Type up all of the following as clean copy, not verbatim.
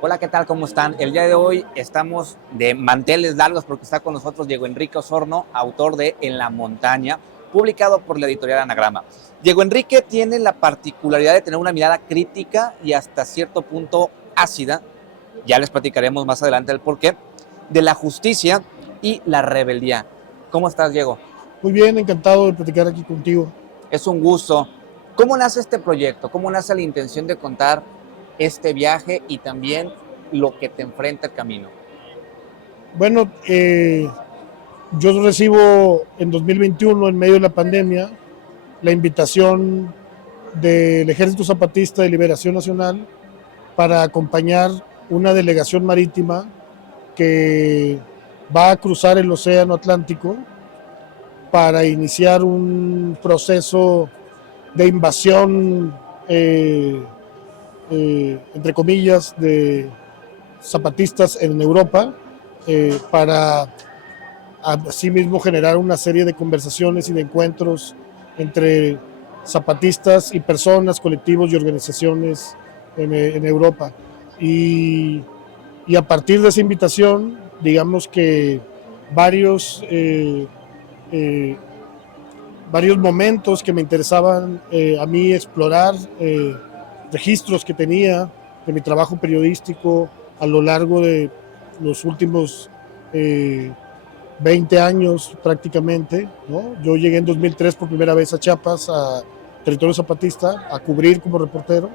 Hola, ¿qué tal? ¿Cómo están? El día de hoy estamos de manteles largos porque está con nosotros Diego Enrique Osorno, autor de En la montaña, publicado por la editorial Anagrama. Diego Enrique tiene la particularidad de tener una mirada crítica y hasta cierto punto ácida, ya les platicaremos más adelante el porqué, de la justicia y la rebeldía. ¿Cómo estás, Diego? Muy bien, encantado de platicar aquí contigo. Es un gusto. ¿Cómo nace este proyecto? ¿Cómo nace la intención de contar este viaje y también lo que te enfrenta el camino? Bueno, yo recibo en 2021, en medio de la pandemia, la invitación del Ejército Zapatista de Liberación Nacional para acompañar una delegación marítima que va a cruzar el Océano Atlántico para iniciar un proceso de invasión, entre comillas, de zapatistas en Europa, para asimismo generar una serie de conversaciones y de encuentros entre zapatistas y personas, colectivos y organizaciones en Europa. Y, y a partir de esa invitación, digamos que varios, eh, varios momentos que me interesaban a mí explorar, registros que tenía de mi trabajo periodístico a lo largo de los últimos 20 años prácticamente, ¿no? Yo llegué en 2003 por primera vez a Chiapas, a territorio zapatista, a cubrir como reportero.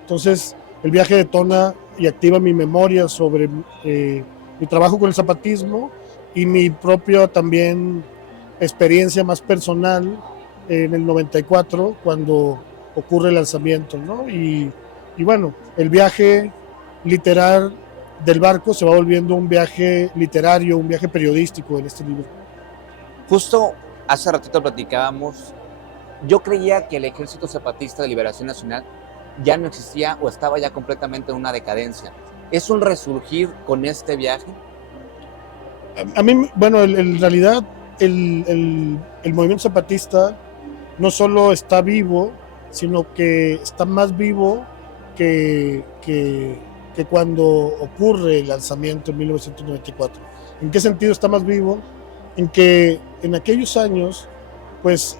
Entonces, el viaje detona y activa mi memoria sobre mi trabajo con el zapatismo y mi propia también experiencia más personal en el 94, cuando ocurre el alzamiento, ¿no? Y bueno, el viaje literal del barco se va volviendo un viaje literario, un viaje periodístico en este libro. Justo hace ratito platicábamos, yo creía que el Ejército Zapatista de Liberación Nacional ya no existía o estaba ya completamente en una decadencia. ¿Es un resurgir con este viaje? A mí, bueno, en realidad el movimiento zapatista no solo está vivo, sino que está más vivo que cuando ocurre el alzamiento en 1994. ¿En qué sentido está más vivo? En que en aquellos años, pues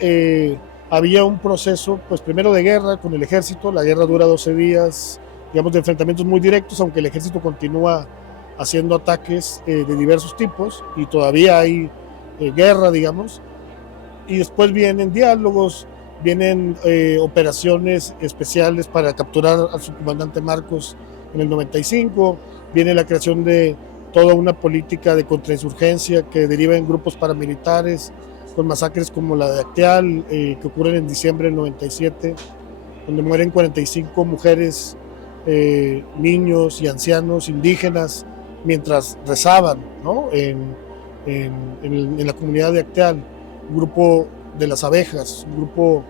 había un proceso, pues primero de guerra con el ejército. La guerra dura 12 días, digamos, de enfrentamientos muy directos, aunque el ejército continúa haciendo ataques de diversos tipos y todavía hay guerra, digamos. Y después vienen diálogos, vienen operaciones especiales para capturar al subcomandante Marcos en el 95, viene la creación de toda una política de contrainsurgencia que deriva en grupos paramilitares, con masacres como la de Acteal, que ocurren en diciembre del 97, donde mueren 45 mujeres, niños y ancianos indígenas mientras rezaban, ¿no? En la comunidad de Acteal, un grupo de las abejas, un grupo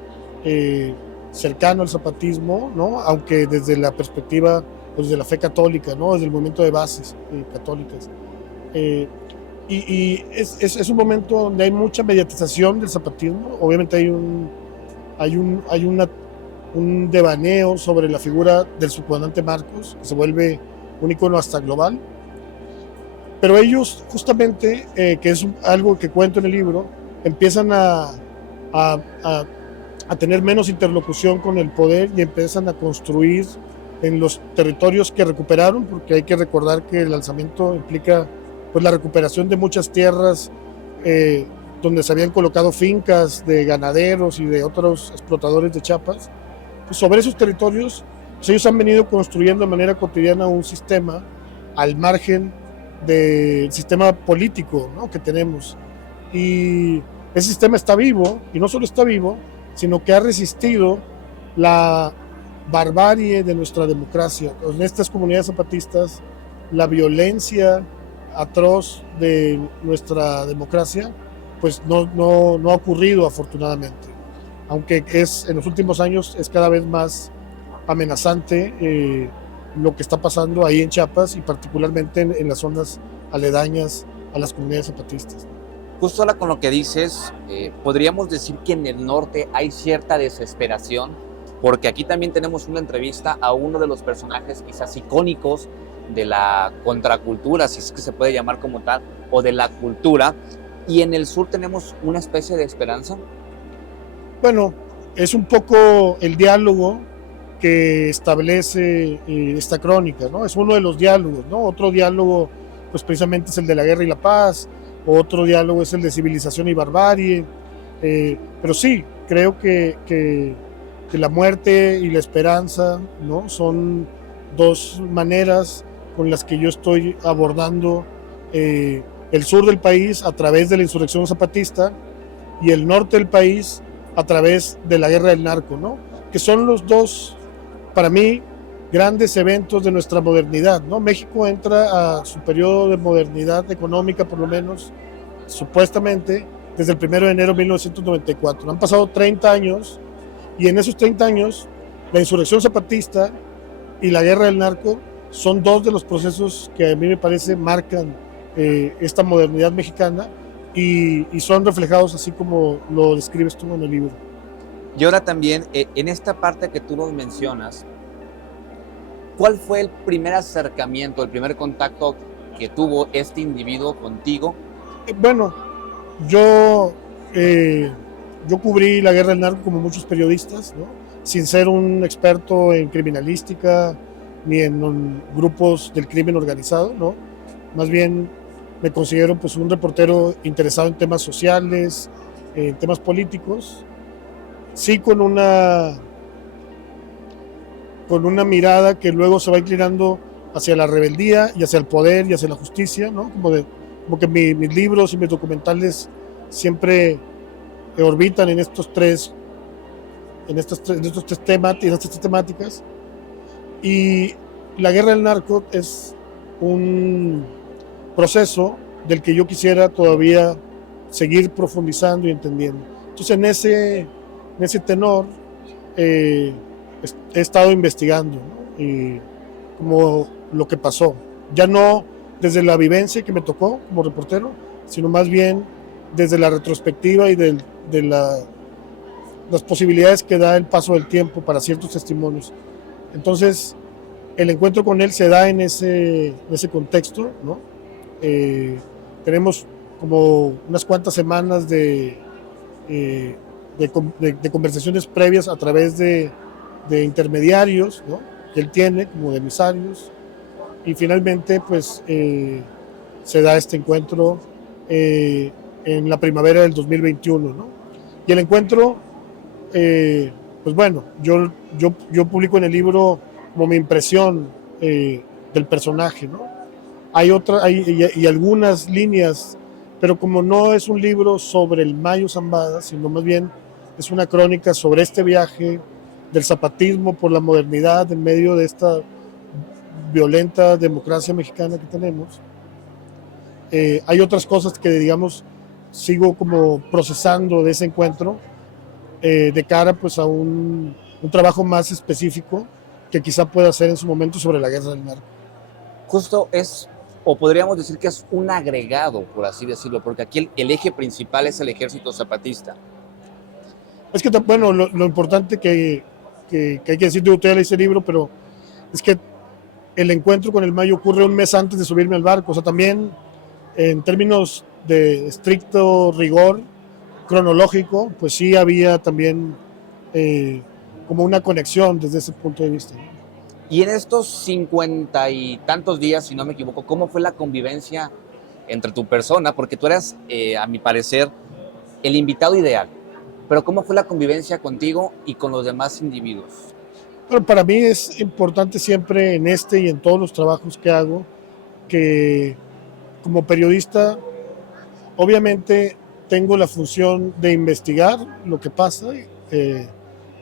cercano al zapatismo, ¿no? Aunque desde la perspectiva, pues, de la fe católica, ¿no? Desde el movimiento de bases católicas. Eh, es un momento donde hay mucha mediatización del zapatismo. Obviamente hay un devaneo sobre la figura del subcomandante Marcos, que se vuelve un icono hasta global. Pero ellos, justamente, que es algo que cuento en el libro, empiezan a, a, a tener menos interlocución con el poder y empiezan a construir en los territorios que recuperaron, porque hay que recordar que el alzamiento implica, pues, la recuperación de muchas tierras donde se habían colocado fincas de ganaderos y de otros explotadores de Chiapas. Pues sobre esos territorios, pues, ellos han venido construyendo de manera cotidiana un sistema al margen del sistema político, ¿no?, que tenemos. Y ese sistema está vivo, y no solo está vivo, sino que ha resistido la barbarie de nuestra democracia. En estas comunidades zapatistas, la violencia atroz de nuestra democracia, pues no ha ocurrido, afortunadamente. Aunque en los últimos años es cada vez más amenazante lo que está pasando ahí en Chiapas, y particularmente en las zonas aledañas a las comunidades zapatistas. Justo ahora con lo que dices, podríamos decir que en el norte hay cierta desesperación porque aquí también tenemos una entrevista a uno de los personajes quizás icónicos de la contracultura, si es que se puede llamar como tal, o de la cultura, y en el sur tenemos una especie de esperanza. Bueno, es un poco el diálogo que establece esta crónica, ¿no? Es uno de los diálogos, ¿no? Otro diálogo, pues precisamente es el de la guerra y la paz, otro diálogo es el de civilización y barbarie, pero sí, creo que la muerte y la esperanza, ¿no? Son dos maneras con las que yo estoy abordando el sur del país a través de la insurrección zapatista y el norte del país a través de la guerra del narco, ¿no? Que son los dos, para mí, grandes eventos de nuestra modernidad, ¿no? México entra a su periodo de modernidad económica, por lo menos, supuestamente, desde el 1 de enero de 1994. Han pasado 30 años y en esos 30 años la insurrección zapatista y la guerra del narco son dos de los procesos que a mí me parece marcan esta modernidad mexicana y son reflejados así como lo describes tú en el libro. Y ahora también, en esta parte que tú nos mencionas, ¿cuál fue el primer acercamiento, el primer contacto que tuvo este individuo contigo? Bueno, yo cubrí la guerra del narco como muchos periodistas, ¿no? Sin ser un experto en criminalística ni en grupos del crimen organizado, ¿no? Más bien me considero pues un reportero interesado en temas sociales, en temas políticos, sí con una mirada que luego se va inclinando hacia la rebeldía y hacia el poder y hacia la justicia, ¿no? Como que mis libros y mis documentales siempre orbitan en estas tres temáticas. Y la guerra del narco es un proceso del que yo quisiera todavía seguir profundizando y entendiendo. Entonces en ese tenor he estado investigando, ¿no? Y como lo que pasó, ya no desde la vivencia que me tocó como reportero, sino más bien desde la retrospectiva y de las posibilidades que da el paso del tiempo para ciertos testimonios. Entonces, el encuentro con él se da en ese contexto, ¿no? Tenemos como unas cuantas semanas de conversaciones previas a través de intermediarios, ¿no? Que él tiene como de emisarios, y finalmente pues se da este encuentro en la primavera del 2021, ¿no? Y el encuentro, pues bueno, yo publico en el libro como mi impresión del personaje, ¿no? Hay algunas líneas, pero como no es un libro sobre el Mayo Zambada, sino más bien es una crónica sobre este viaje del zapatismo por la modernidad en medio de esta violenta democracia mexicana que tenemos. Hay otras cosas que, digamos, sigo como procesando de ese encuentro de cara pues a un trabajo más específico que quizá pueda hacer en su momento sobre la guerra del narco. Justo es, o podríamos decir que es un agregado, por así decirlo, porque aquí el eje principal es el ejército zapatista. Es que, bueno, lo importante que hay que decir, yo ya leí ese libro, pero es que el encuentro con el Mayo ocurre un mes antes de subirme al barco, o sea, también en términos de estricto rigor cronológico, pues sí había también como una conexión desde ese punto de vista. Y en estos 50 y tantos días, si no me equivoco, ¿cómo fue la convivencia entre tu persona? Porque tú eras, a mi parecer, el invitado ideal. Pero ¿cómo fue la convivencia contigo y con los demás individuos? Bueno, para mí es importante siempre en este y en todos los trabajos que hago que como periodista obviamente tengo la función de investigar lo que pasa,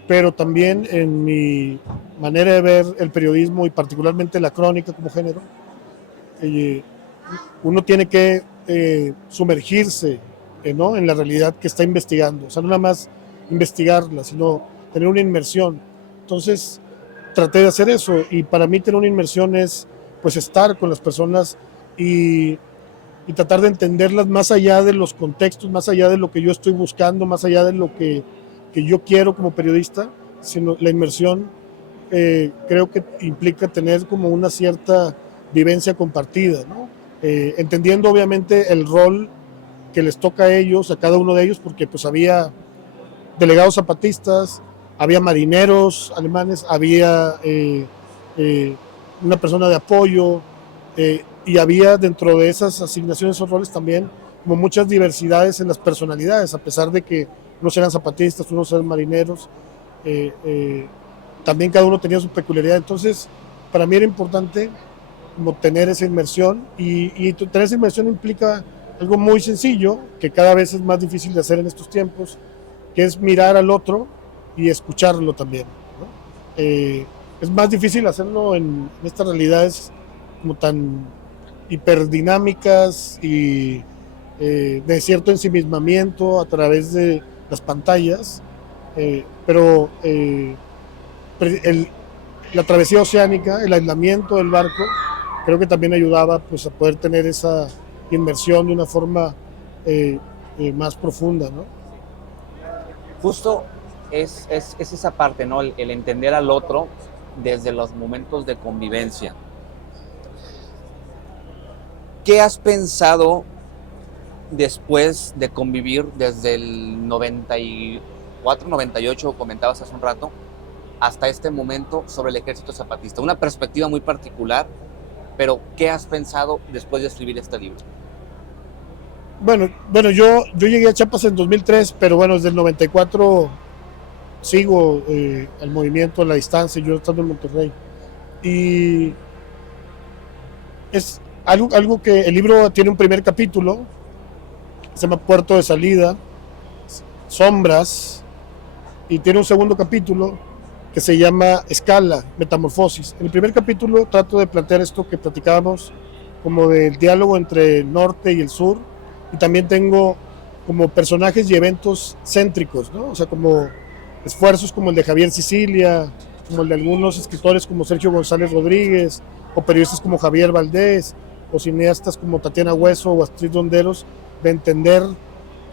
pero también en mi manera de ver el periodismo y particularmente la crónica como género, uno tiene que sumergirse ¿no? en la realidad que está investigando, o sea, no nada más investigarla, sino tener una inmersión. Entonces traté de hacer eso y para mí tener una inmersión es pues estar con las personas y tratar de entenderlas más allá de los contextos, más allá de lo que yo estoy buscando, más allá de lo que yo quiero como periodista, sino la inmersión creo que implica tener como una cierta vivencia compartida, ¿no? Entendiendo obviamente el rol que les toca a ellos, a cada uno de ellos, porque pues había delegados zapatistas, había marineros alemanes, había una persona de apoyo, y había dentro de esas asignaciones o roles también como muchas diversidades en las personalidades, a pesar de que unos eran zapatistas, unos eran marineros, también cada uno tenía su peculiaridad. Entonces, para mí era importante como tener esa inmersión, y tener esa inmersión implica algo muy sencillo, que cada vez es más difícil de hacer en estos tiempos, que es mirar al otro y escucharlo también, ¿no? Es más difícil hacerlo en estas realidades como tan hiperdinámicas y de cierto ensimismamiento a través de las pantallas, pero la travesía oceánica, el aislamiento del barco, creo que también ayudaba pues, a poder tener esa inmersión de una forma más profunda, ¿no? Justo es esa parte, ¿no? El entender al otro desde los momentos de convivencia. ¿Qué has pensado después de convivir desde el 94, 98, comentabas hace un rato, hasta este momento sobre el Ejército Zapatista? Una perspectiva muy particular, pero ¿qué has pensado después de escribir este libro? Bueno, yo llegué a Chiapas en 2003, pero bueno, desde el 94 sigo el movimiento a la distancia, yo estando en Monterrey. Y es algo que el libro tiene un primer capítulo, se llama Puerto de Salida, Sombras, y tiene un segundo capítulo que se llama Escala, Metamorfosis. En el primer capítulo trato de plantear esto que platicábamos, como del diálogo entre el norte y el sur, y también tengo como personajes y eventos céntricos, ¿no? O sea, como esfuerzos como el de Javier Sicilia, como el de algunos escritores como Sergio González Rodríguez, o periodistas como Javier Valdés, o cineastas como Tatiana Hueso o Astrid Ronderos, de entender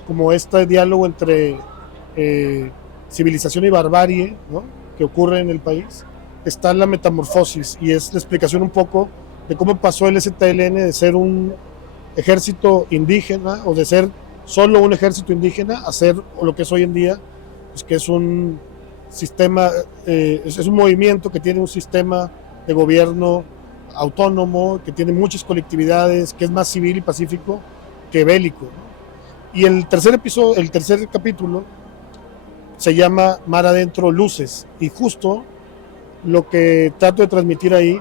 como este diálogo entre civilización y barbarie, ¿no?, que ocurre en el país. Está la metamorfosis, y es la explicación un poco de cómo pasó el STLN de ser un ejército indígena, o de ser solo un ejército indígena, a ser lo que es hoy en día, pues que es un sistema, es un movimiento que tiene un sistema de gobierno autónomo, que tiene muchas colectividades, que es más civil y pacífico que bélico, ¿no? Y el tercer capítulo se llama Mar Adentro Luces, y justo lo que trato de transmitir ahí,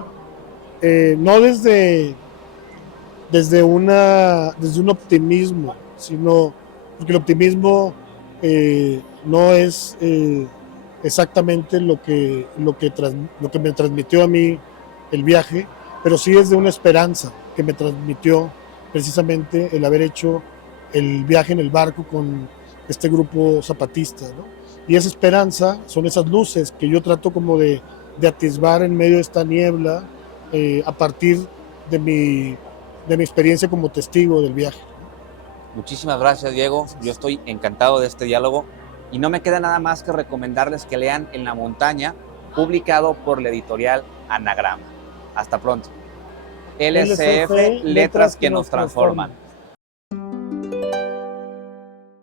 no desde un optimismo, sino porque el optimismo no es exactamente lo que me transmitió a mí el viaje, pero sí es de una esperanza que me transmitió precisamente el haber hecho el viaje en el barco con este grupo zapatista, ¿no? Y esa esperanza son esas luces que yo trato como de atisbar en medio de esta niebla, a partir de mi experiencia como testigo del viaje. Muchísimas gracias, Diego. Yo estoy encantado de este diálogo y no me queda nada más que recomendarles que lean En la montaña, publicado por la editorial Anagrama. Hasta pronto. LSF, letras que nos transforman.